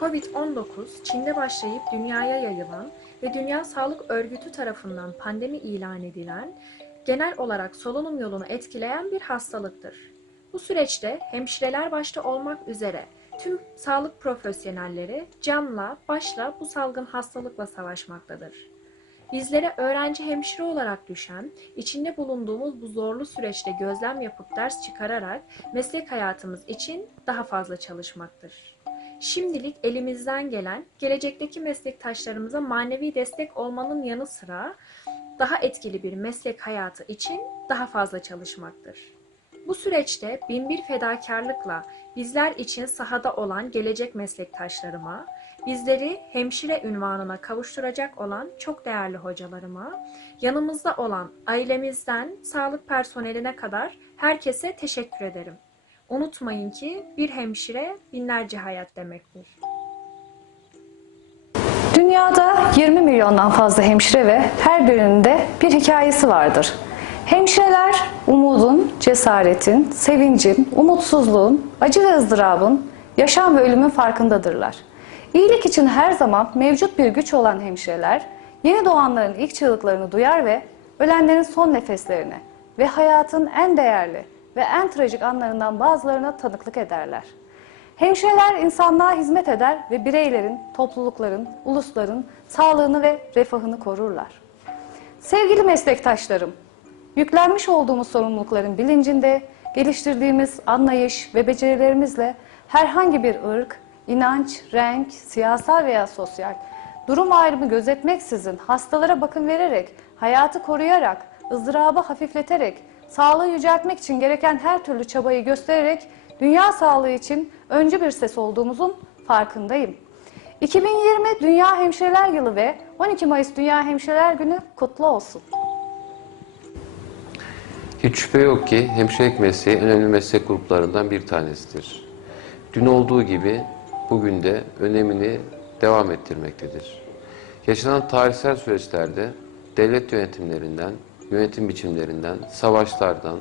Covid-19, Çin'de başlayıp dünyaya yayılan ve Dünya Sağlık Örgütü tarafından pandemi ilan edilen, genel olarak solunum yolunu etkileyen bir hastalıktır. Bu süreçte hemşireler başta olmak üzere tüm sağlık profesyonelleri canla başla bu salgın hastalıkla savaşmaktadır. Bizlere öğrenci hemşire olarak düşen, içinde bulunduğumuz bu zorlu süreçte gözlem yapıp ders çıkararak meslek hayatımız için daha fazla çalışmaktır. Şimdilik elimizden gelen, gelecekteki meslektaşlarımıza manevi destek olmanın yanı sıra daha etkili bir meslek hayatı için daha fazla çalışmaktır. Bu süreçte binbir fedakarlıkla bizler için sahada olan gelecek meslektaşlarıma, bizleri hemşire ünvanına kavuşturacak olan çok değerli hocalarıma, yanımızda olan ailemizden sağlık personeline kadar herkese teşekkür ederim. Unutmayın ki bir hemşire binlerce hayat demektir. Dünyada 20 milyondan fazla hemşire ve her birinin de bir hikayesi vardır. Hemşireler umudun, cesaretin, sevincin, umutsuzluğun, acı ve ızdırabın, yaşam ve ölümün farkındadırlar. İyilik için her zaman mevcut bir güç olan hemşireler, yeni doğanların ilk çığlıklarını duyar ve ölenlerin son nefeslerine ve hayatın en değerli ve en trajik anlarından bazılarına tanıklık ederler. Hemşireler insanlığa hizmet eder ve bireylerin, toplulukların, ulusların sağlığını ve refahını korurlar. Sevgili meslektaşlarım, yüklenmiş olduğumuz sorumlulukların bilincinde geliştirdiğimiz anlayış ve becerilerimizle herhangi bir ırk, inanç, renk, siyasal veya sosyal durum ayrımı gözetmeksizin hastalara bakım vererek, hayatı koruyarak, ızdırabı hafifleterek, sağlığı yüceltmek için gereken her türlü çabayı göstererek dünya sağlığı için öncü bir ses olduğumuzun farkındayım. 2020 Dünya Hemşireler Yılı ve 12 Mayıs Dünya Hemşireler Günü kutlu olsun. Hiç şüphe yok ki hemşirelik mesleği önemli meslek gruplarından bir tanesidir. Dün olduğu gibi bugün de önemini devam ettirmektedir. Yaşanan tarihsel süreçlerde devlet yönetimlerinden, yönetim biçimlerinden, savaşlardan,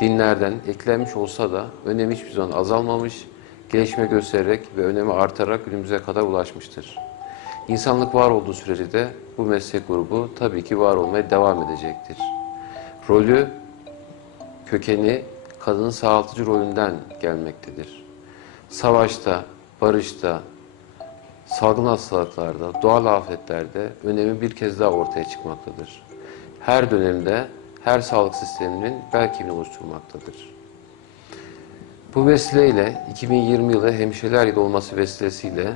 dinlerden eklenmiş olsa da önemi hiçbir zaman azalmamış, gelişme göstererek ve önemi artarak günümüze kadar ulaşmıştır. İnsanlık var olduğu sürece de bu meslek grubu tabii ki var olmaya devam edecektir. Rolü kökeni kadının sağaltıcı rolünden gelmektedir. Savaşta, barışta, salgın hastalıklarda, doğal afetlerde önemi bir kez daha ortaya çıkmaktadır. Her dönemde her sağlık sisteminin belki oluşturmaktadır. Bu vesileyle 2020 yılı hemşireler yılı olması vesilesiyle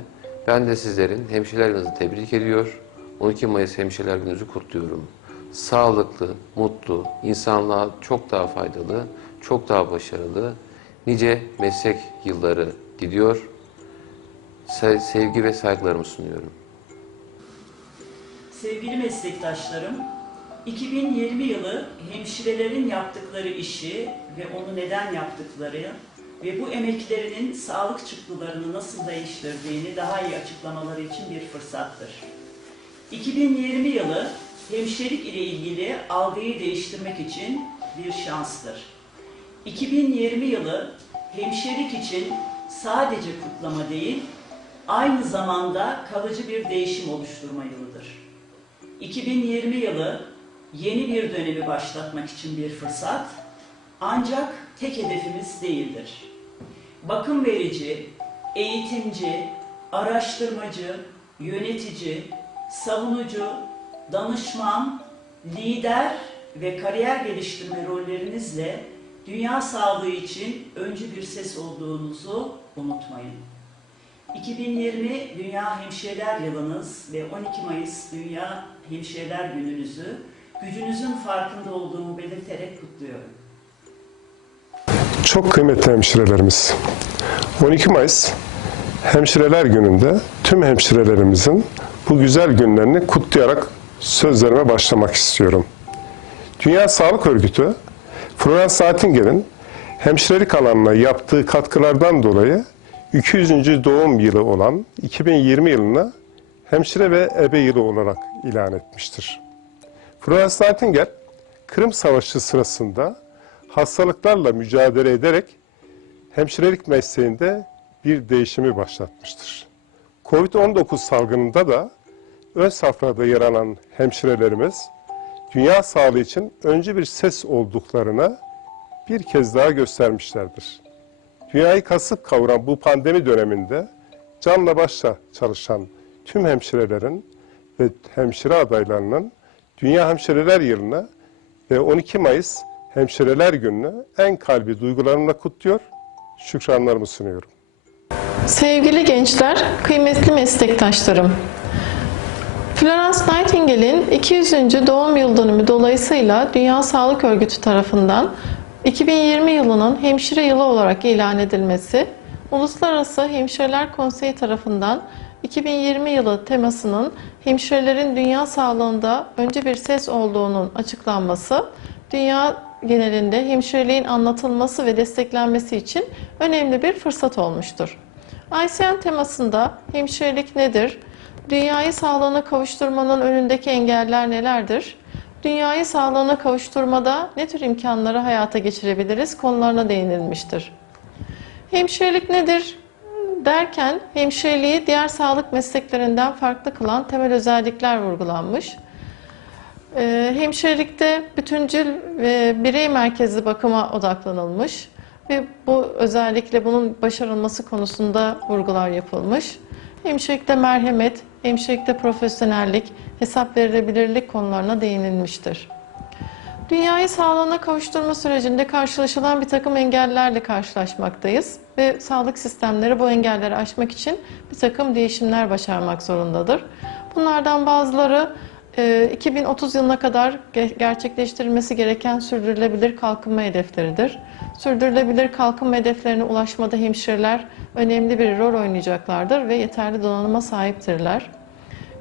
ben de sizlerin hemşireler yılınızı tebrik ediyor. 12 Mayıs Hemşireler Günü'nüzü kutluyorum. Sağlıklı, mutlu, insanlığa çok daha faydalı, çok daha başarılı, nice meslek yılları diliyor. Se- Sevgi ve saygılarımı sunuyorum. Sevgili meslektaşlarım, 2020 yılı hemşirelerin yaptıkları işi ve onu neden yaptıkları ve bu emeklerinin sağlık çıktılarını nasıl değiştirdiğini daha iyi açıklamaları için bir fırsattır. 2020 yılı hemşirelik ile ilgili algıyı değiştirmek için bir şanstır. 2020 yılı hemşirelik için sadece kutlama değil, aynı zamanda kalıcı bir değişim oluşturma yılıdır. 2020 yılı yeni bir dönemi başlatmak için bir fırsat ancak tek hedefimiz değildir. Bakım verici, eğitimci, araştırmacı, yönetici, savunucu, danışman, lider ve kariyer geliştirme rollerinizle dünya sağlığı için öncü bir ses olduğunuzu unutmayın. 2020 Dünya Hemşireler Yılınız ve 12 Mayıs Dünya Hemşireler Gününüzü gücünüzün farkında olduğumu belirterek kutluyorum. Çok kıymetli hemşirelerimiz. 12 Mayıs Hemşireler Günü'nde tüm hemşirelerimizin bu güzel günlerini kutlayarak sözlerime başlamak istiyorum. Dünya Sağlık Örgütü, Florence Nightingale'in hemşirelik alanına yaptığı katkılardan dolayı 200. doğum yılı olan 2020 yılını hemşire ve ebe yılı olarak ilan etmiştir. Florence Nightingale, Kırım Savaşı sırasında hastalıklarla mücadele ederek hemşirelik mesleğinde bir değişimi başlatmıştır. Covid-19 salgınında da ön safhada yer alan hemşirelerimiz dünya sağlığı için öncü bir ses olduklarına bir kez daha göstermişlerdir. Dünyayı kasıp kavuran bu pandemi döneminde canla başla çalışan tüm hemşirelerin ve hemşire adaylarının Dünya Hemşireler Yılı'na ve 12 Mayıs Hemşireler Günü'nü en kalbi duygularımla kutluyor, şükranlarımı sunuyorum. Sevgili gençler, kıymetli meslektaşlarım. Florence Nightingale'in 200. doğum yıl dönümü dolayısıyla Dünya Sağlık Örgütü tarafından 2020 yılının hemşire yılı olarak ilan edilmesi, Uluslararası Hemşireler Konseyi tarafından 2020 yılı temasının hemşirelerin dünya sağlığında önce bir ses olduğunun açıklanması, dünya genelinde hemşireliğin anlatılması ve desteklenmesi için önemli bir fırsat olmuştur. ICN temasında hemşirelik nedir? Dünyayı sağlığına kavuşturmanın önündeki engeller nelerdir? Dünyayı sağlığına kavuşturmada ne tür imkanları hayata geçirebiliriz konularına değinilmiştir. Hemşirelik nedir derken hemşireliği diğer sağlık mesleklerinden farklı kılan temel özellikler vurgulanmış. Ee, Hemşirelikte bütüncül ve birey merkezli bakıma odaklanılmış ve bu özellikle bunun başarılması konusunda vurgular yapılmış. Hemşirelikte merhamet, hemşirelikte profesyonellik, hesap verilebilirlik konularına değinilmiştir. Dünyayı sağlığına kavuşturma sürecinde karşılaşılan bir takım engellerle karşılaşmaktayız ve sağlık sistemleri bu engelleri aşmak için bir takım değişimler başarmak zorundadır. Bunlardan bazıları e, 2030 yılına kadar ge- gerçekleştirilmesi gereken sürdürülebilir kalkınma hedefleridir. Sürdürülebilir kalkınma hedeflerine ulaşmada hemşireler önemli bir rol oynayacaklardır ve yeterli donanıma sahiptirler.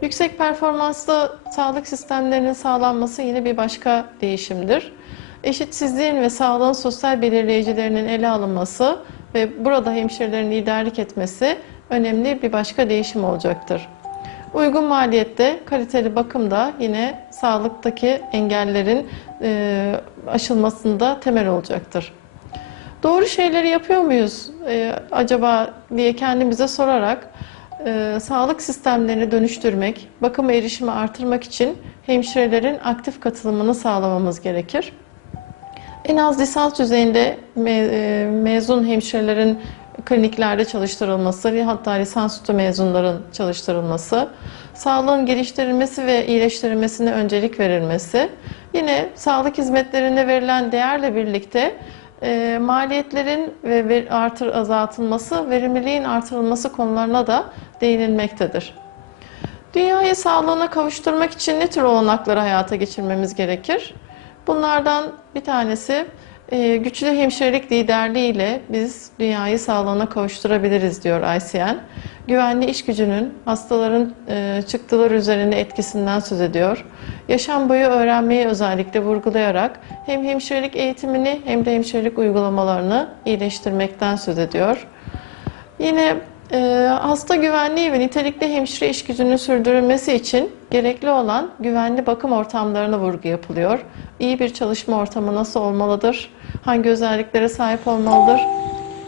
Yüksek performanslı sağlık sistemlerinin sağlanması yine bir başka değişimdir. Eşitsizliğin ve sağlığın sosyal belirleyicilerinin ele alınması ve burada hemşirelerin liderlik etmesi önemli bir başka değişim olacaktır. Uygun maliyette kaliteli bakım da yine sağlıktaki engellerin e, aşılmasında temel olacaktır. Doğru şeyleri yapıyor muyuz e, acaba diye kendimize sorarak e, sağlık sistemlerini dönüştürmek, bakıma erişimi artırmak için hemşirelerin aktif katılımını sağlamamız gerekir. En az lisans düzeyinde me- e, mezun hemşirelerin kliniklerde çalıştırılması, hatta lisansüstü mezunların çalıştırılması, sağlığın geliştirilmesi ve iyileştirilmesine öncelik verilmesi, yine sağlık hizmetlerine verilen değerle birlikte e, maliyetlerin ve ver- artır azaltılması, verimliliğin artırılması konularına da değinilmektedir. Dünyayı sağlığına kavuşturmak için ne tür olanakları hayata geçirmemiz gerekir? Bunlardan bir tanesi e, güçlü hemşirelik liderliğiyle biz dünyayı sağlığına kavuşturabiliriz diyor ICN. Güvenli iş gücünün hastaların e, çıktılar üzerinde etkisinden söz ediyor. Yaşam boyu öğrenmeyi özellikle vurgulayarak hem hemşirelik eğitimini hem de hemşirelik uygulamalarını iyileştirmekten söz ediyor. Yine e, hasta güvenliği ve nitelikli hemşire iş gücünün sürdürülmesi için gerekli olan güvenli bakım ortamlarına vurgu yapılıyor. İyi bir çalışma ortamı nasıl olmalıdır? Hangi özelliklere sahip olmalıdır?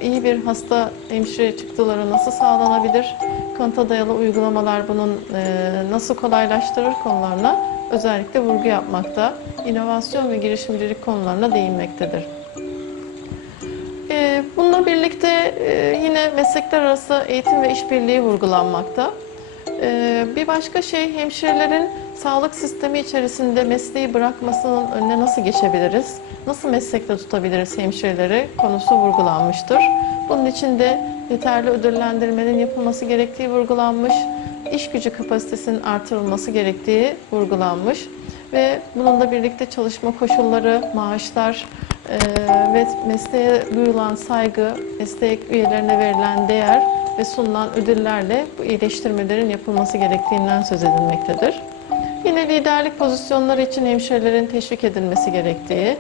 İyi bir hasta hemşire çıktıları nasıl sağlanabilir? Kanıta dayalı uygulamalar bunun e, nasıl kolaylaştırır konularına özellikle vurgu yapmakta. İnovasyon ve girişimcilik konularına değinmektedir. Ee, Bununla birlikte e, yine meslekler arası eğitim ve işbirliği vurgulanmakta. Bir başka şey hemşirelerin sağlık sistemi içerisinde mesleği bırakmasının önüne nasıl geçebiliriz? Nasıl meslekte tutabiliriz hemşireleri konusu vurgulanmıştır. Bunun için de yeterli ödüllendirmenin yapılması gerektiği vurgulanmış, iş gücü kapasitesinin artırılması gerektiği vurgulanmış ve bununla birlikte çalışma koşulları, maaşlar e, ve mesleğe duyulan saygı, meslek üyelerine verilen değer ve sunulan ödüllerle bu iyileştirmelerin yapılması gerektiğinden söz edilmektedir. Liderlik pozisyonları için hemşirelerin teşvik edilmesi gerektiği,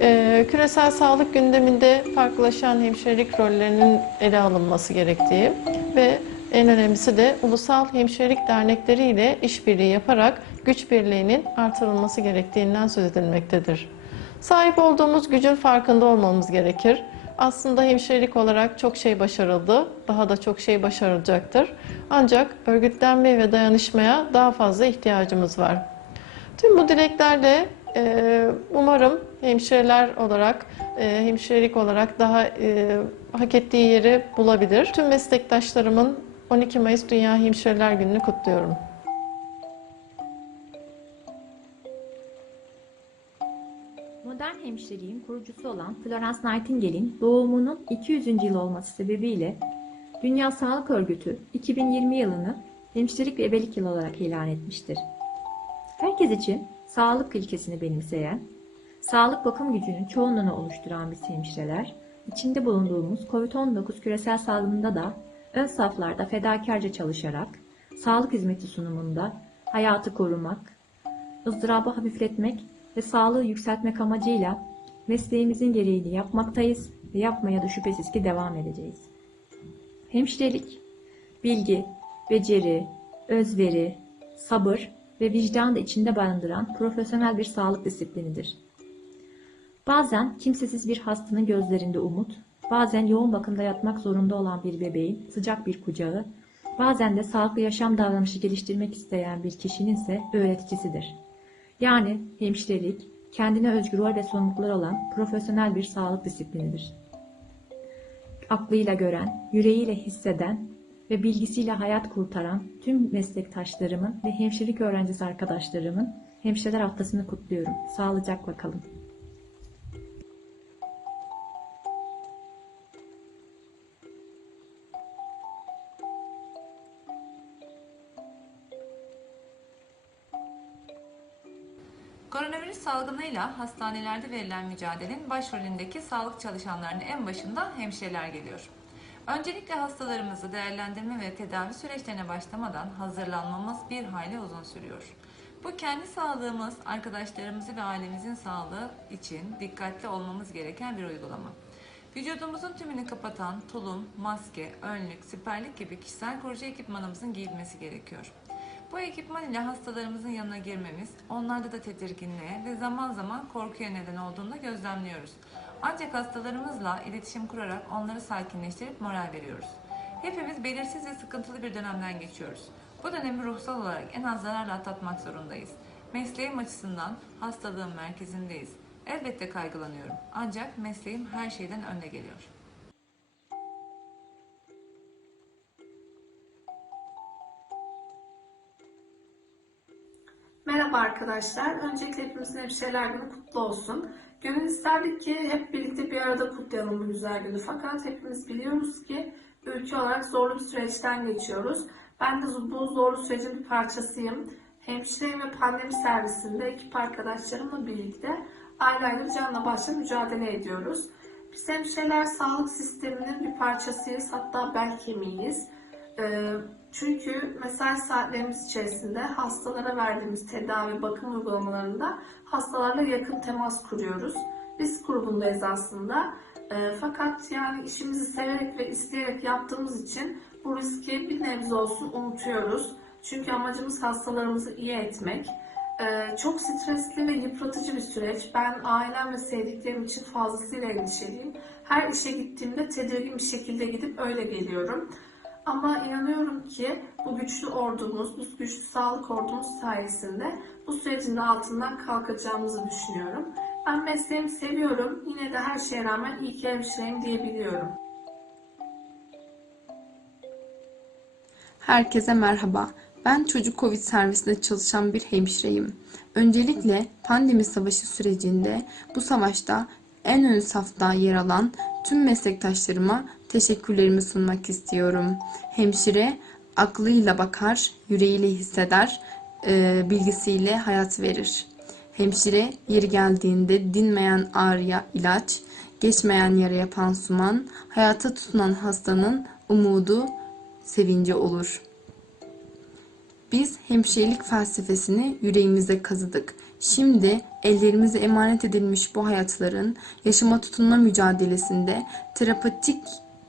e, küresel sağlık gündeminde farklılaşan hemşirelik rollerinin ele alınması gerektiği ve en önemlisi de ulusal hemşirelik dernekleri ile işbirliği yaparak güç birliğinin artırılması gerektiğinden söz edilmektedir. Sahip olduğumuz gücün farkında olmamız gerekir. Aslında hemşirelik olarak çok şey başarıldı. Daha da çok şey başarılacaktır. Ancak örgütlenmeye ve dayanışmaya daha fazla ihtiyacımız var. Tüm bu dileklerle e, umarım hemşireler olarak, e, hemşirelik olarak daha e, hak ettiği yeri bulabilir. Tüm meslektaşlarımın 12 Mayıs Dünya Hemşireler Günü'nü kutluyorum. Modern hemşireliğin kurucusu olan Florence Nightingale'in doğumunun 200. yıl olması sebebiyle Dünya Sağlık Örgütü 2020 yılını hemşirelik ve ebelik yılı olarak ilan etmiştir. Herkes için sağlık ilkesini benimseyen, sağlık bakım gücünün çoğunluğunu oluşturan biz hemşireler, içinde bulunduğumuz COVID-19 küresel salgınında da ön saflarda fedakarca çalışarak, sağlık hizmeti sunumunda hayatı korumak, ızdırabı hafifletmek ve sağlığı yükseltmek amacıyla mesleğimizin gereğini yapmaktayız ve yapmaya da şüphesiz ki devam edeceğiz. Hemşirelik, bilgi, beceri, özveri, sabır ve vicdan da içinde barındıran profesyonel bir sağlık disiplinidir. Bazen kimsesiz bir hastanın gözlerinde umut, bazen yoğun bakımda yatmak zorunda olan bir bebeğin sıcak bir kucağı, bazen de sağlıklı yaşam davranışı geliştirmek isteyen bir kişinin ise öğreticisidir. Yani hemşirelik, kendine özgü rol ve sorumluluklar olan profesyonel bir sağlık disiplinidir. Aklıyla gören, yüreğiyle hisseden ve bilgisiyle hayat kurtaran tüm meslektaşlarımın ve hemşirelik öğrencisi arkadaşlarımın Hemşireler Haftası'nı kutluyorum. Sağlıcakla kalın. Salgınıyla hastanelerde verilen mücadelenin başrolündeki sağlık çalışanlarının en başında hemşireler geliyor. Öncelikle hastalarımızı değerlendirme ve tedavi süreçlerine başlamadan hazırlanmamız bir hayli uzun sürüyor. Bu kendi sağlığımız, arkadaşlarımızı ve ailemizin sağlığı için dikkatli olmamız gereken bir uygulama. Vücudumuzun tümünü kapatan tulum, maske, önlük, siperlik gibi kişisel koruyucu ekipmanımızın giyilmesi gerekiyor. Bu ekipman ile hastalarımızın yanına girmemiz onlarda da tedirginliğe ve zaman zaman korkuya neden olduğunu da gözlemliyoruz. Ancak hastalarımızla iletişim kurarak onları sakinleştirip moral veriyoruz. Hepimiz belirsiz ve sıkıntılı bir dönemden geçiyoruz. Bu dönemi ruhsal olarak en az zararla atlatmak zorundayız. Mesleğim açısından hastalığın merkezindeyiz. Elbette kaygılanıyorum. Ancak mesleğim her şeyden önde geliyor. Merhaba arkadaşlar. Öncelikle hepimizin hemşireler günü kutlu olsun. Gönül isterdik ki hep birlikte bir arada kutlayalım bu güzel günü. Fakat hepimiz biliyoruz ki ülke olarak zorlu bir süreçten geçiyoruz. Ben de bu zorlu sürecin bir parçasıyım. Hemşireyim ve pandemi servisinde ekip arkadaşlarımla birlikte ayrı canla başla mücadele ediyoruz. Biz hemşireler sağlık sisteminin bir parçasıyız. Hatta bel kemiğiyiz. Ee, Çünkü mesai saatlerimiz içerisinde hastalara verdiğimiz tedavi bakım uygulamalarında hastalarla yakın temas kuruyoruz. Risk grubundayız aslında. Ee, Fakat yani işimizi severek ve isteyerek yaptığımız için bu riski bir nebze olsun unutuyoruz. Çünkü amacımız hastalarımızı iyi etmek. Ee, Çok stresli ve yıpratıcı bir süreç. Ben ailem ve sevdiklerim için fazlasıyla endişeliyim. Her işe gittiğimde tedirgin bir şekilde gidip öyle geliyorum. Ama inanıyorum ki bu güçlü ordumuz, bu güçlü sağlık ordumuz sayesinde bu sürecin altından kalkacağımızı düşünüyorum. Ben mesleğimi seviyorum. Yine de her şeye rağmen iyi ki hemşireyim diyebiliyorum. Herkese merhaba. Ben çocuk Covid servisinde çalışan bir hemşireyim. Öncelikle pandemi savaşı sürecinde bu savaşta en ön safta yer alan tüm meslektaşlarıma teşekkürlerimi sunmak istiyorum. Hemşire aklıyla bakar, yüreğiyle hisseder, e, bilgisiyle hayat verir. Hemşire yeri geldiğinde dinmeyen ağrıya ilaç, geçmeyen yaraya pansuman, hayata tutunan hastanın umudu, sevinci olur. Biz hemşirelik felsefesini yüreğimize kazıdık. Şimdi ellerimize emanet edilmiş bu hayatların yaşama tutunma mücadelesinde terapatik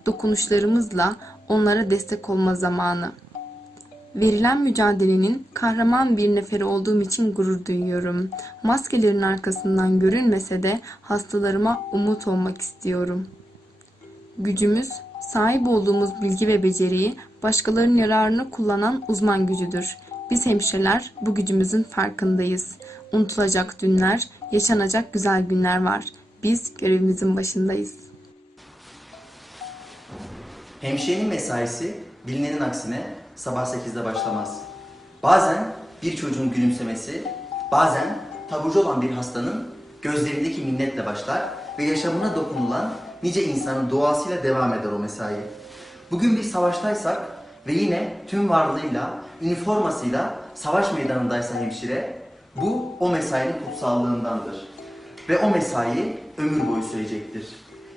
dokunuşlarımızla onlara destek olma zamanı. Verilen mücadelenin kahraman bir neferi olduğum için gurur duyuyorum. Maskelerin arkasından görünmese de hastalarıma umut olmak istiyorum. Gücümüz, sahip olduğumuz bilgi ve beceriyi başkalarının yararına kullanan uzman gücüdür. Biz hemşireler bu gücümüzün farkındayız. Unutulacak dünler, yaşanacak güzel günler var. Biz görevimizin başındayız. Hemşirenin mesaisi bilinenin aksine sabah 8'de başlamaz. Bazen bir çocuğun gülümsemesi, bazen taburcu olan bir hastanın gözlerindeki minnetle başlar ve yaşamına dokunulan nice insanın duasıyla devam eder o mesai. Bugün bir savaştaysak ve yine tüm varlığıyla, üniformasıyla savaş meydanındaysa hemşire, bu o mesainin kutsallığındandır. Ve o mesai ömür boyu sürecektir.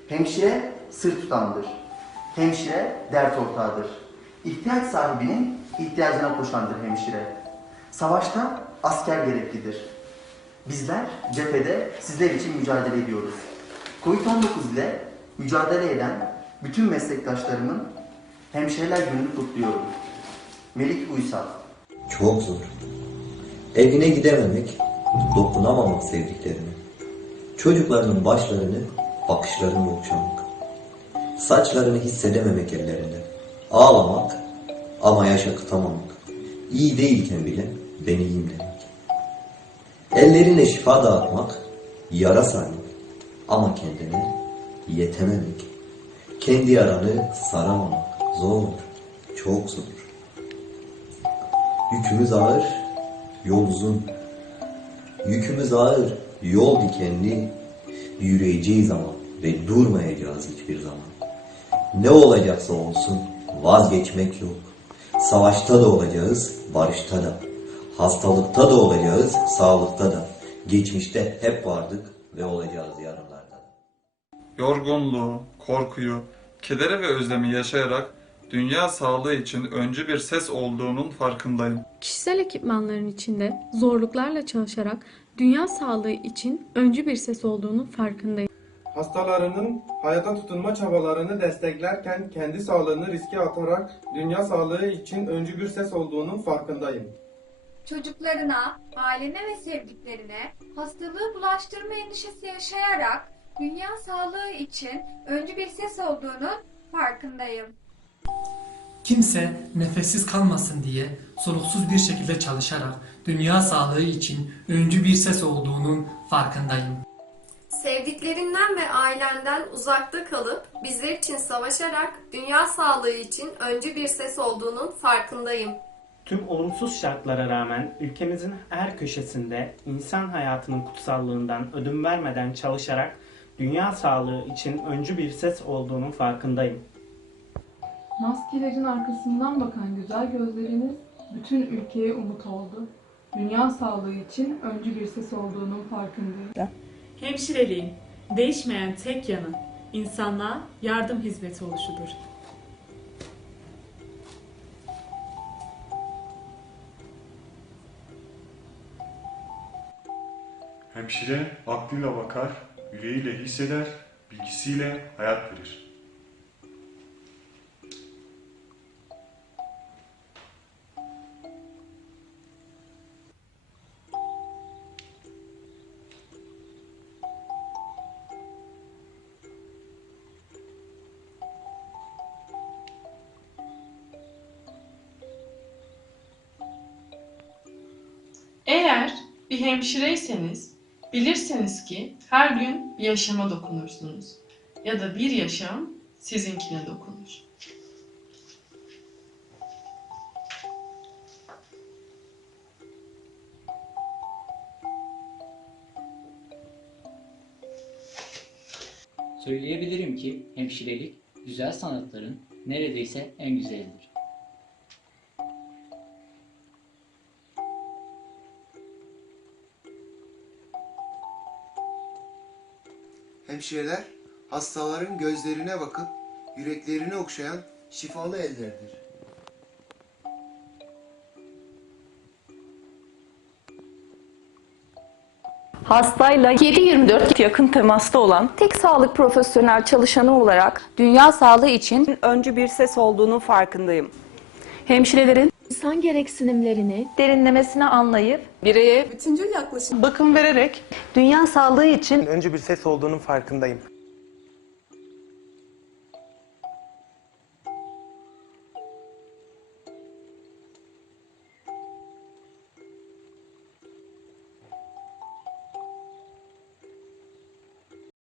Hemşire sır tutandır. Hemşire dert ortağıdır. İhtiyaç sahibinin ihtiyacına koşandır hemşire. Savaşta asker gereklidir. Bizler cephede sizler için mücadele ediyoruz. Covid-19 ile mücadele eden bütün meslektaşlarımın hemşireler gününü kutluyorum. Melik Uysal Çok zor. Evine gidememek, dokunamamak sevdiklerine. Çocuklarının başlarını, bakışlarını okşamak. Saçlarını hissedememek ellerinde. Ağlamak ama yaş akıtamamak. İyi değilken bile ben iyiyim demek. Ellerine şifa dağıtmak, yara sarmak ama kendine yetememek. Kendi yaranı saramamak zor, çok zor. Yükümüz ağır, yol uzun. Yükümüz ağır, yol dikenli. Yürüyeceğiz ama ve durmayacağız hiçbir zaman. Ne olacaksa olsun vazgeçmek yok. Savaşta da olacağız, barışta da. Hastalıkta da olacağız, sağlıkta da. Geçmişte hep vardık ve olacağız yarınlarda da. yorgunluğu, korkuyu, kederi ve özlemi yaşayarak dünya sağlığı için öncü bir ses olduğunun farkındayım. Kişisel ekipmanların içinde zorluklarla çalışarak dünya sağlığı için öncü bir ses olduğunun farkındayım. Hastalarının hayata tutunma çabalarını desteklerken kendi sağlığını riske atarak dünya sağlığı için öncü bir ses olduğunun farkındayım. Çocuklarına, ailene ve sevdiklerine hastalığı bulaştırma endişesi yaşayarak dünya sağlığı için öncü bir ses olduğunun farkındayım. Kimse nefessiz kalmasın diye soluksuz bir şekilde çalışarak dünya sağlığı için öncü bir ses olduğunun farkındayım. Sevdiklerinden ve ailenden uzakta kalıp bizler için savaşarak dünya sağlığı için öncü bir ses olduğunun farkındayım. Tüm olumsuz şartlara rağmen ülkemizin her köşesinde insan hayatının kutsallığından ödün vermeden çalışarak dünya sağlığı için öncü bir ses olduğunun farkındayım. Maskelerin arkasından bakan güzel gözleriniz bütün ülkeye umut oldu. Dünya sağlığı için öncü bir ses olduğunun farkındayım. Hemşireliğin değişmeyen tek yanı insanlığa yardım hizmeti oluşudur. Hemşire aklıyla bakar, yüreğiyle hisseder, bilgisiyle hayat verir. Hemşireyseniz bilirsiniz ki her gün bir yaşama dokunursunuz ya da bir yaşam sizinkine dokunur. Söyleyebilirim ki hemşirelik güzel sanatların neredeyse en güzelidir. Hemşireler hastaların gözlerine bakıp yüreklerini okşayan şifalı ellerdir. Hastayla 7-24 yakın temasta olan tek sağlık profesyonel çalışanı olarak dünya sağlığı için öncü bir ses olduğunu farkındayım. Hemşirelerin İnsan gereksinimlerini derinlemesine anlayıp bireye Bütüncül yaklaşım bakım vererek dünya sağlığı için Öncü bir ses olduğunun farkındayım.